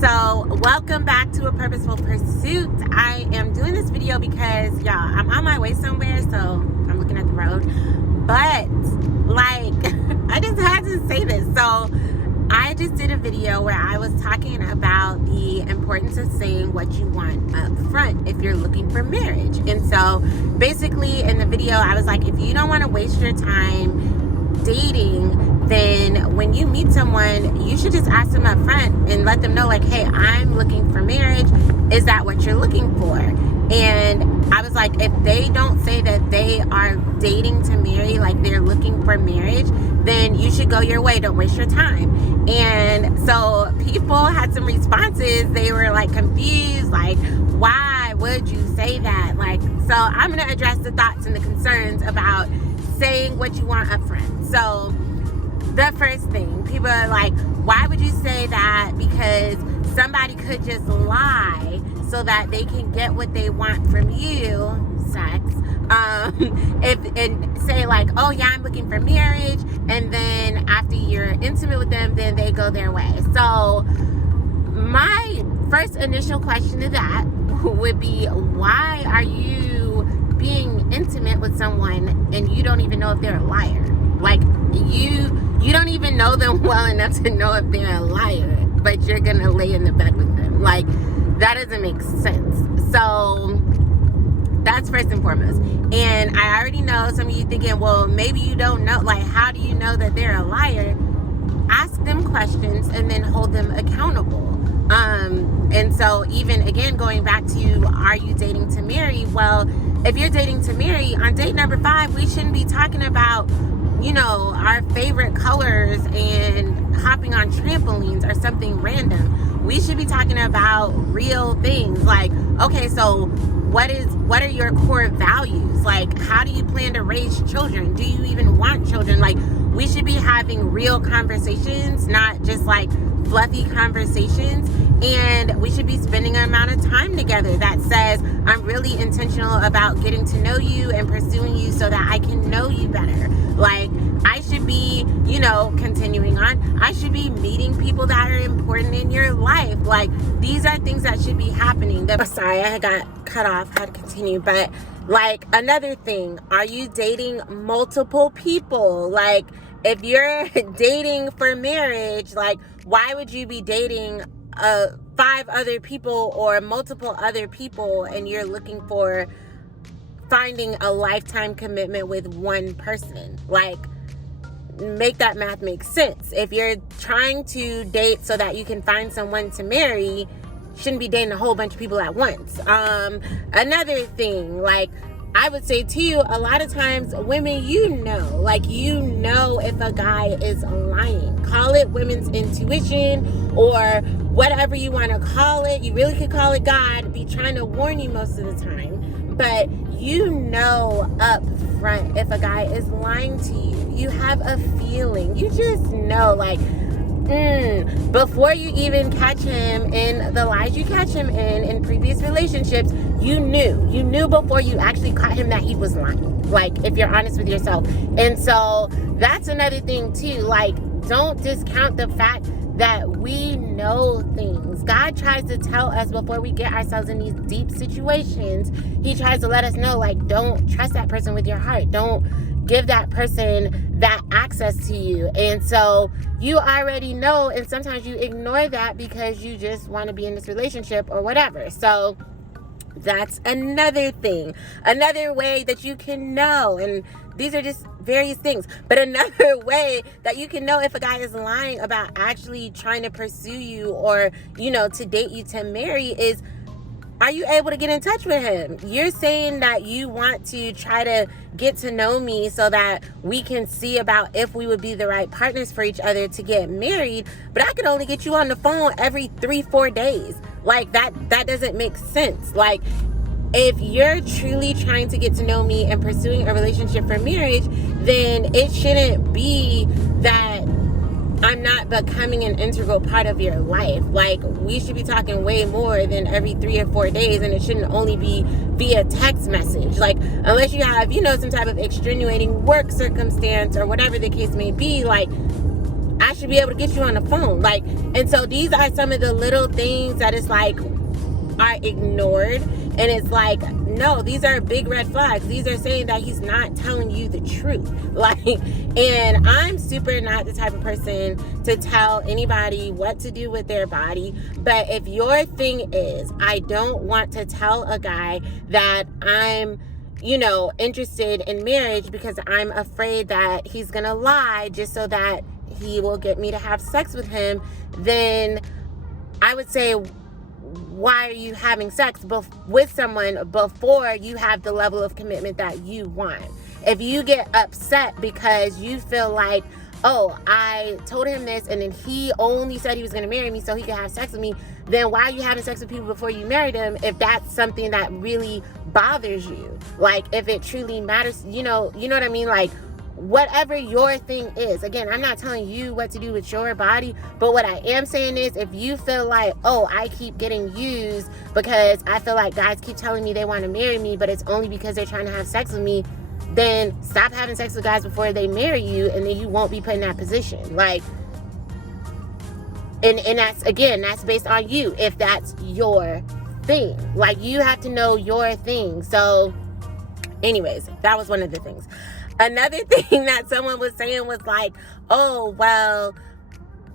So welcome back to A Purposeful Pursuit. I am doing this video because, y'all, I'm on my way somewhere, so I'm looking at the road. But, I just had to say this. So I just did a video where I was talking about the importance of saying what you want up front if you're looking for marriage. And so basically in the video, I was like, if you don't want to waste your time dating, then when you meet someone, you should just ask them up front and let them know, like, hey, I'm looking for marriage. Is that what you're looking for? And I was like, if they don't say that they are dating to marry, like they're looking for marriage, then you should go your way. Don't waste your time. And so people had some responses. They were like confused, like, why would you say that? Like, so I'm going to address the thoughts and the concerns about saying what you want up front. So the first thing, people are like, why would you say that? Because somebody could just lie so that they can get what they want from you, sex, and say like, oh yeah, I'm looking for marriage, and then after you're intimate with them, then they go their way. So my first initial question to that would be, why are you being intimate with someone and you don't even know if they're a liar? Like, you don't even know them well enough to know if they're a liar, but you're gonna lay in the bed with them. Like, that doesn't make sense. So that's first and foremost. And I already know some of you thinking, well, maybe you don't know. Like, how do you know that they're a liar? Ask them questions and then hold them accountable. And so even again, going back to, are you dating to marry? Well, if you're dating to marry, on date number 5, we shouldn't be talking about, you know, our favorite colors and hopping on trampolines or something random. We should be talking about real things. Like, okay, so what are your core values? Like, how do you plan to raise children? Do you even want children? Like, we should be having real conversations, not just like fluffy conversations. And we should be spending an amount of time together that says, I'm really intentional about getting to know you and pursuing you so that I can know you better. Like, I should be, you know, continuing on, I should be meeting people that are important in your life. Like, these are things that should be happening. Sorry, I got cut off, had to continue. But like, another thing, are you dating multiple people? Like, if you're dating for marriage, like, why would you be dating 5 other people or multiple other people, and you're looking for finding a lifetime commitment with one person? Like, make that math make sense. If you're trying to date so that you can find someone to marry, shouldn't be dating a whole bunch of people at once. Another thing, like, I would say too, a lot of times women, you know if a guy is lying. Call it women's intuition or whatever you want to call it. You really could call it God, be trying to warn you most of the time. But you know up front if a guy is lying to you. You have a feeling. You just know, like, before you even catch him in the lies you catch him in previous relationships, you knew before you actually caught him that he was lying. Like, if you're honest with yourself. And so that's another thing too. Like, don't discount the fact that we know things. God tries to tell us before we get ourselves in these deep situations. He tries to let us know, like, don't trust that person with your heart. Don't give that person that access to you. And so you already know, and sometimes you ignore that because you just want to be in this relationship or whatever. So that's another thing, another way that you can know. And these are just various things. But another way that you can know if a guy is lying about actually trying to pursue you or, you know, to date you to marry is, are you able to get in touch with him? You're saying that you want to try to get to know me so that we can see about if we would be the right partners for each other to get married, but I could only get you on the phone every 3-4 days. Like, that doesn't make sense. Like, if you're truly trying to get to know me and pursuing a relationship for marriage, then it shouldn't be that I'm not becoming an integral part of your life. Like, we should be talking way more than every 3 or 4 days, and it shouldn't only be via text message. Like, unless you have, you know, some type of extenuating work circumstance or whatever the case may be, like, I should be able to get you on the phone. Like, and so these are some of the little things that is like are ignored, and it's like, no, these are big red flags. These are saying that he's not telling you the truth. Like, and I'm super not the type of person to tell anybody what to do with their body. But if your thing is, I don't want to tell a guy that I'm, you know, interested in marriage because I'm afraid that he's gonna lie just so that he will get me to have sex with him, then I would say, why are you having sex with someone before you have the level of commitment that you want? If you get upset because you feel like, oh, I told him this and then he only said he was going to marry me so he could have sex with me, then why are you having sex with people before you married him if that's something that really bothers you? Like, if it truly matters, you know what I mean? Like, whatever your thing is. Again, I'm not telling you what to do with your body, but what I am saying is, if you feel like, oh, I keep getting used because I feel like guys keep telling me they want to marry me, but it's only because they're trying to have sex with me, then stop having sex with guys before they marry you, and then you won't be put in that position. Like, and that's, again, that's based on you, if that's your thing. Like, you have to know your thing. So anyways, that was one of the things. Another thing that someone was saying was like, oh, well,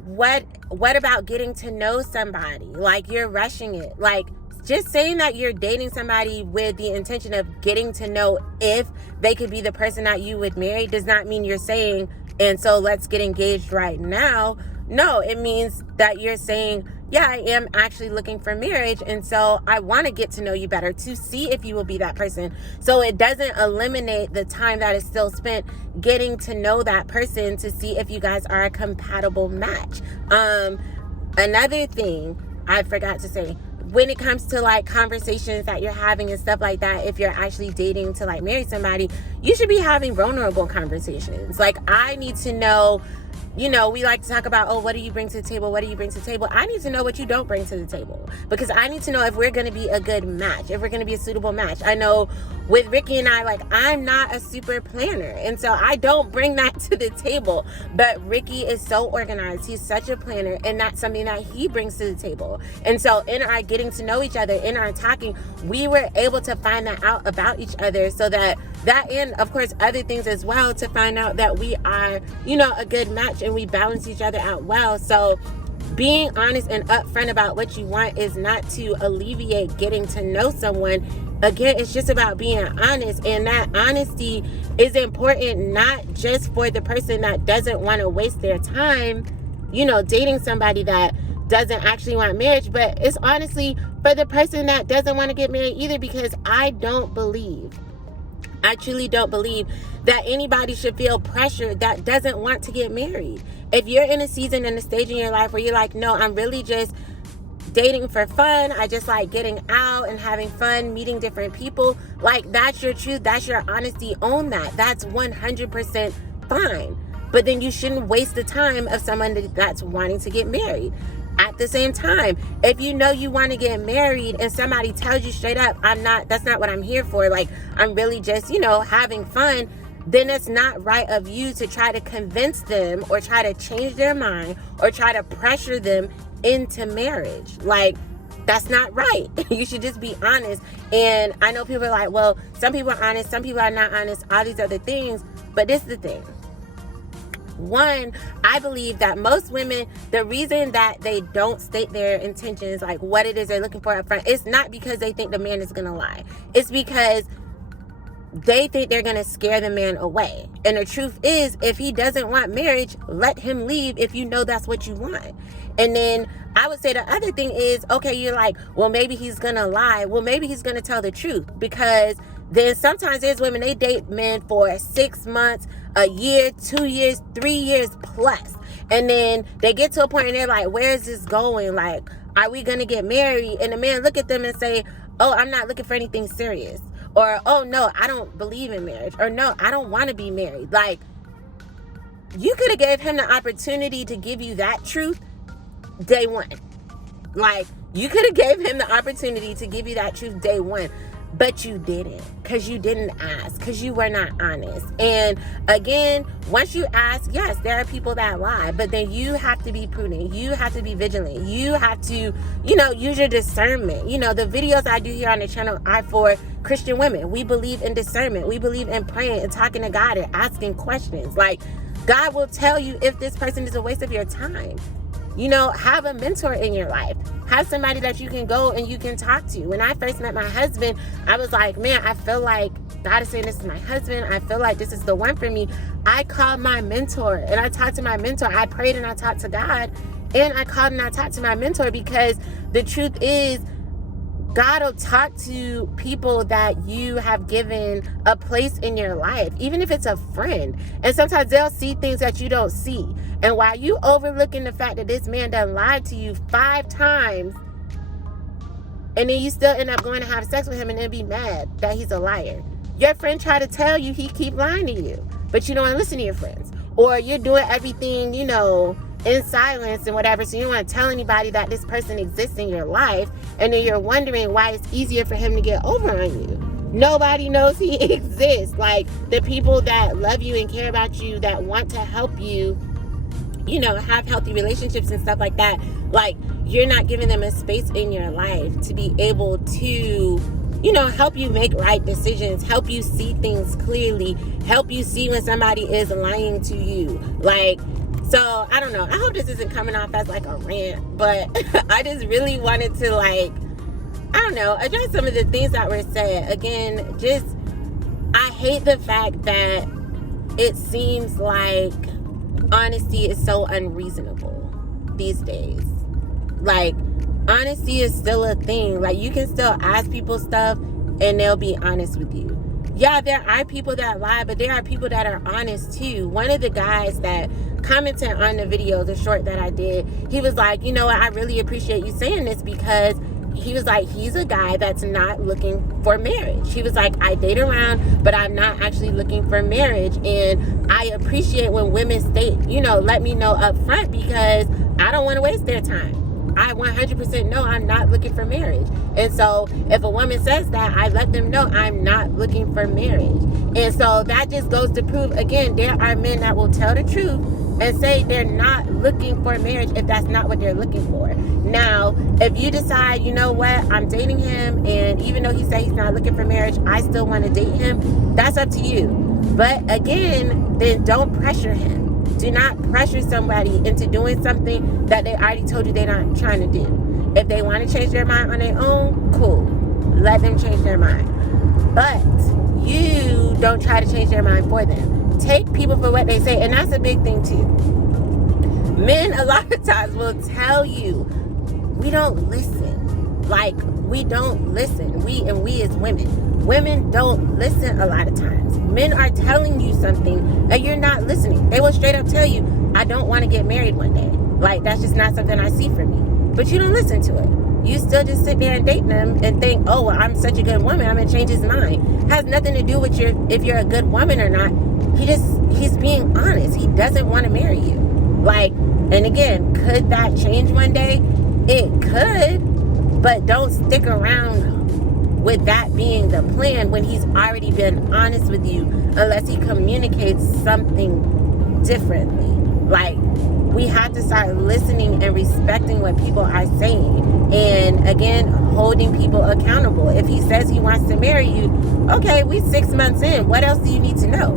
what about getting to know somebody? Like, you're rushing it. Like, just saying that you're dating somebody with the intention of getting to know if they could be the person that you would marry does not mean you're saying, and so let's get engaged right now. No, it means that you're saying, yeah, I am actually looking for marriage, and so I want to get to know you better to see if you will be that person. So it doesn't eliminate the time that is still spent getting to know that person to see if you guys are a compatible match. Another thing I forgot to say, when it comes to like conversations that you're having and stuff like that, if you're actually dating to like marry somebody, you should be having vulnerable conversations. Like, I need to know, you know, we like to talk about, oh, what do you bring to the table? What do you bring to the table? I need to know what you don't bring to the table, because I need to know if we're going to be a good match, if we're going to be a suitable match. I know with Ricky and I, like, I'm not a super planner, and so I don't bring that to the table. But Ricky is so organized. He's such a planner, and that's something that he brings to the table. And so in our getting to know each other, in our talking, we were able to find that out about each other, so that and of course other things as well, to find out that we are, you know, a good match and we balance each other out well. So being honest and upfront about what you want is not to alleviate getting to know someone. Again, it's just about being honest, and that honesty is important not just for the person that doesn't want to waste their time, you know, dating somebody that doesn't actually want marriage, but it's honestly for the person that doesn't want to get married either, because I truly don't believe that anybody should feel pressured that doesn't want to get married. If you're in a season and a stage in your life where you're like, no, I'm really just dating for fun, I just like getting out and having fun, meeting different people, like, that's your truth, that's your honesty, own that. That's 100% fine. But then you shouldn't waste the time of someone that's wanting to get married. At the same time, if you know you want to get married and somebody tells you straight up, that's not what I'm here for, like, I'm really just, you know, having fun, then it's not right of you to try to convince them or try to change their mind or try to pressure them into marriage. Like, that's not right. You should just be honest. And I know people are like, well, some people are honest, some people are not honest, all these other things. But this is the thing. One, I believe that most women, the reason that they don't state their intentions, like what it is they're looking for up front, it's not because they think the man is going to lie. It's because they think they're going to scare the man away. And the truth is, if he doesn't want marriage, let him leave if you know that's what you want. And then I would say the other thing is, okay, you're like, well, maybe he's going to lie. Well, maybe he's going to tell the truth, because then sometimes there's women, they date men for 6 months, a year, 2 years, 3 years plus. And then they get to a point and they're like, where is this going? Like, are we going to get married? And the man look at them and say, oh, I'm not looking for anything serious. Or, oh, no, I don't believe in marriage. Or, no, I don't want to be married. Like, you could have gave him the opportunity to give you that truth day one. Like, you could have gave him the opportunity to give you that truth day one. But you didn't, because you didn't ask, because you were not honest. And again, once you ask, yes, there are people that lie, but then you have to be prudent. You have to be vigilant. You have to, use your discernment. The videos I do here on the channel are for Christian women. We believe in discernment. We believe in praying and talking to God and asking questions. Like, God will tell you if this person is a waste of your time. Have a mentor in your life. Have somebody that you can go and you can talk to. When I first met my husband, I was like, man, I feel like God is saying this is my husband. I feel like this is the one for me. I called my mentor and I talked to my mentor. I prayed and I talked to God, and I called and I talked to my mentor, because the truth is, God will talk to people that you have given a place in your life, even if it's a friend. And sometimes they'll see things that you don't see. And while you overlooking the fact that this man done lied to you 5 times, and then you still end up going to have sex with him and then be mad that he's a liar. Your friend try to tell you he keep lying to you, but you don't want to listen to your friends. Or you're doing everything, in silence and whatever, so you don't want to tell anybody that this person exists in your life, and then you're wondering why it's easier for him to get over on you. Nobody knows he exists. Like, the people that love you and care about you, that want to help you, have healthy relationships and stuff like that, like, you're not giving them a space in your life to be able to, help you make right decisions, help you see things clearly, help you see when somebody is lying to you. Like, so, I don't know. I hope this isn't coming off as like a rant, but I just really wanted to, address some of the things that were said. Again, I hate the fact that it seems like honesty is so unreasonable these days. Like, honesty is still a thing. Like, you can still ask people stuff and they'll be honest with you. Yeah, there are people that lie, but there are people that are honest too. One of the guys that commented on the video, the short that I did, he was like, you know what, I really appreciate you saying this, because he was like, he's a guy that's not looking for marriage. He was like, I date around, but I'm not actually looking for marriage. And I appreciate when women state, let me know up front, because I don't want to waste their time. I 100% know I'm not looking for marriage. And so if a woman says that, I let them know I'm not looking for marriage. And so that just goes to prove, again, there are men that will tell the truth and say they're not looking for marriage if that's not what they're looking for. Now, if you decide, you know what, I'm dating him, and even though he said he's not looking for marriage, I still want to date him, that's up to you. But again, then don't pressure him. Do not pressure somebody into doing something that they already told you they're not trying to do. If they want to change their mind on their own, cool. Let them change their mind. But you don't try to change their mind for them. Take people for what they say, and that's a big thing too. Men a lot of times will tell you, we don't listen. Like, we don't listen. We as women. Women don't listen a lot of times. Men are telling you something and you're not listening. They will straight up tell you, I don't want to get married one day. Like, that's just not something I see for me. But you don't listen to it. You still just sit there and date them and think, oh, well, I'm such a good woman, I'm going to change his mind. Has nothing to do with if you're a good woman or not. He's being honest. He doesn't want to marry you. Like, and again, could that change one day? It could, but don't stick around with that being the plan when he's already been honest with you, unless he communicates something differently. Like, we have to start listening and respecting what people are saying. And again, holding people accountable. If he says he wants to marry you, okay, we 6 months in. What else do you need to know?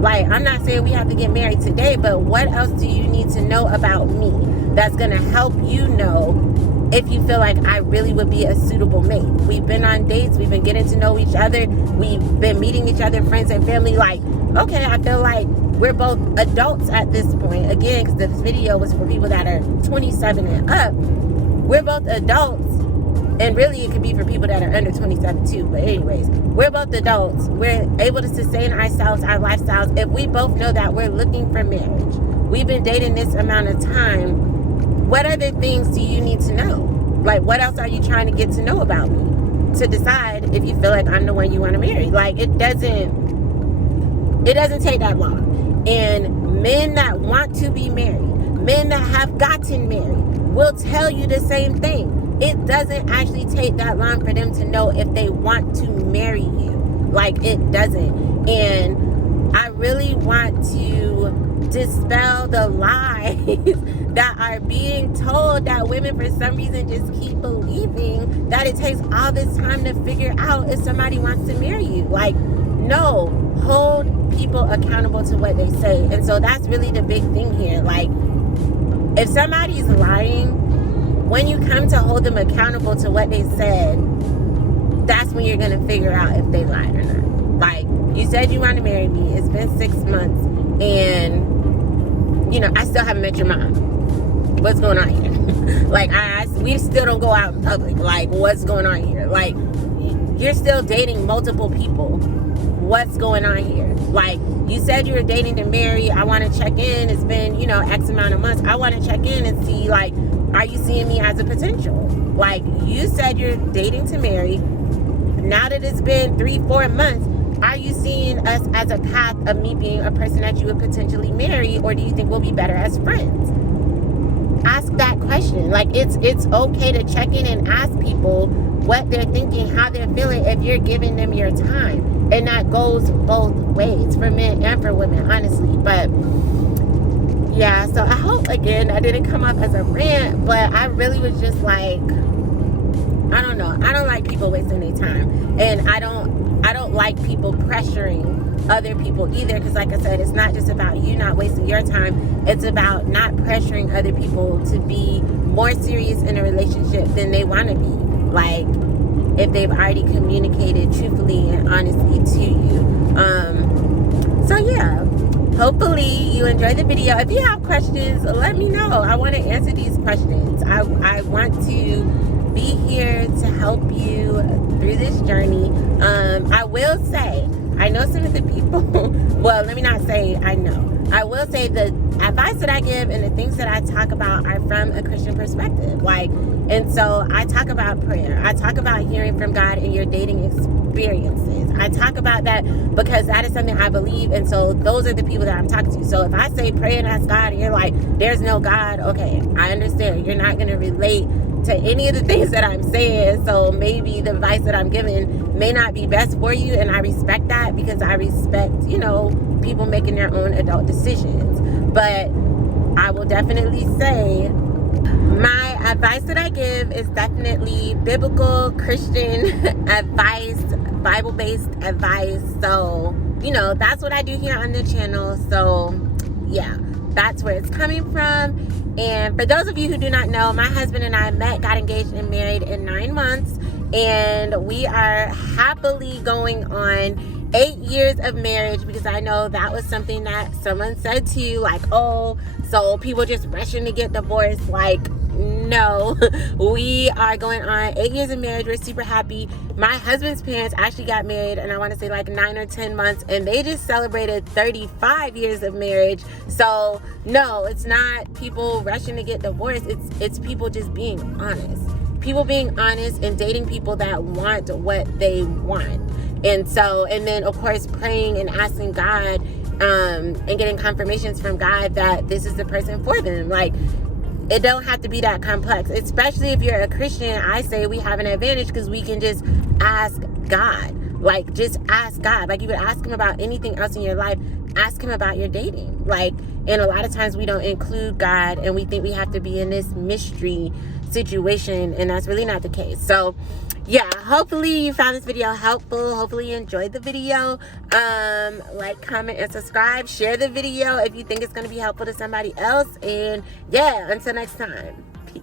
Like, I'm not saying we have to get married today, but what else do you need to know about me that's going to help you know if you feel like I really would be a suitable mate? We've been on dates. We've been getting to know each other. We've been meeting each other, friends and family. Like, okay, I feel like we're both adults at this point. Again, because this video was for people that are 27 and up. We're both adults. And really, it could be for people that are under 27 too. But anyways, we're both adults. We're able to sustain ourselves, our lifestyles. If we both know that we're looking for marriage, we've been dating this amount of time, what other things do you need to know? Like, what else are you trying to get to know about me to decide if you feel like I'm the one you want to marry? Like, it doesn't take that long. And men that want to be married, men that have gotten married, will tell you the same thing. it doesn't actually take that long for them to know if they want to marry you. Like, it doesn't. And I really want to dispel the lies that are being told that women for some reason just keep believing that it takes all this time to figure out if somebody wants to marry you. Like, no, hold people accountable to what they say. And so that's really the big thing here. Like, if somebody's lying, when you come to hold them accountable to what they said, that's when you're going to figure out if they lied or not. Like, you said you want to marry me. It's been 6 months, and, you know, I still haven't met your mom. What's going on here? Like, we still don't go out in public. Like, what's going on here? Like, you're still dating multiple people. What's going on here? Like, you said you were dating to marry. I want to check in. It's been, you know, X amount of months. I want to check in and see, like, are you seeing me as a potential? Like, you said you're dating to marry. Now that it's been 3-4 months, are you seeing us as a path of me being a person that you would potentially marry, or do you think we'll be better as friends? Ask that question. Like, it's okay to check in and ask people what they're thinking, how they're feeling, if you're giving them your time. And that goes both ways, for men and for women, honestly. But yeah, so I hope, again, I didn't come off as a rant, but I really was just like, I don't know. I don't like people wasting their time. And I don't like people pressuring other people either, because like I said, it's not just about you not wasting your time. It's about not pressuring other people to be more serious in a relationship than they want to be. Like, if they've already communicated truthfully and honestly to you. So yeah, hopefully you enjoyed the video. If you have questions, let me know. I want to answer these questions. I want to be here to help you through this journey. I will say, I know some of the people, well, let me not say I know. I will say the advice that I give and the things that I talk about are from a Christian perspective. Like, and so I talk about prayer. I talk about hearing from God in your dating experiences. I talk about that because that is something I believe. And so those are the people that I'm talking to. So if I say pray and ask God and you're like, there's no God, okay, I understand. You're not going to relate to any of the things that I'm saying. So maybe the advice that I'm giving may not be best for you. And I respect that, because I respect, you know, people making their own adult decisions. But I will definitely say my advice that I give is definitely biblical Christian advice, Bible-based advice. So, you know, that's what I do here on the channel. So yeah, that's where it's coming from. And for those of you who do not know, my husband and I met, got engaged, and married in 9 months. And we are happily going on 8 years of marriage, because I know that was something that someone said to you, like, oh, so people just rushing to get divorced. Like, no, we are going on 8 years of marriage. We're super happy. My husband's parents actually got married, and I want to say like 9 or 10 months, and they just celebrated 35 years of marriage. So no, it's not people rushing to get divorced. It's people just being honest. People being honest and dating people that want what they want. And so, and then of course praying and asking God and getting confirmations from God that this is the person for them. Like, it don't have to be that complex. Especially if you're a Christian, I say we have an advantage because we can just ask God. Like, just ask God. Like, you would ask him about anything else in your life. Ask him about your dating. Like, and a lot of times we don't include God, and we think we have to be in this mystery situation, and that's really not the case. So yeah, hopefully you found this video helpful. Hopefully you enjoyed the video. Like, comment, and subscribe. Share the video if you think it's going to be helpful to somebody else. And yeah, until next time, peace.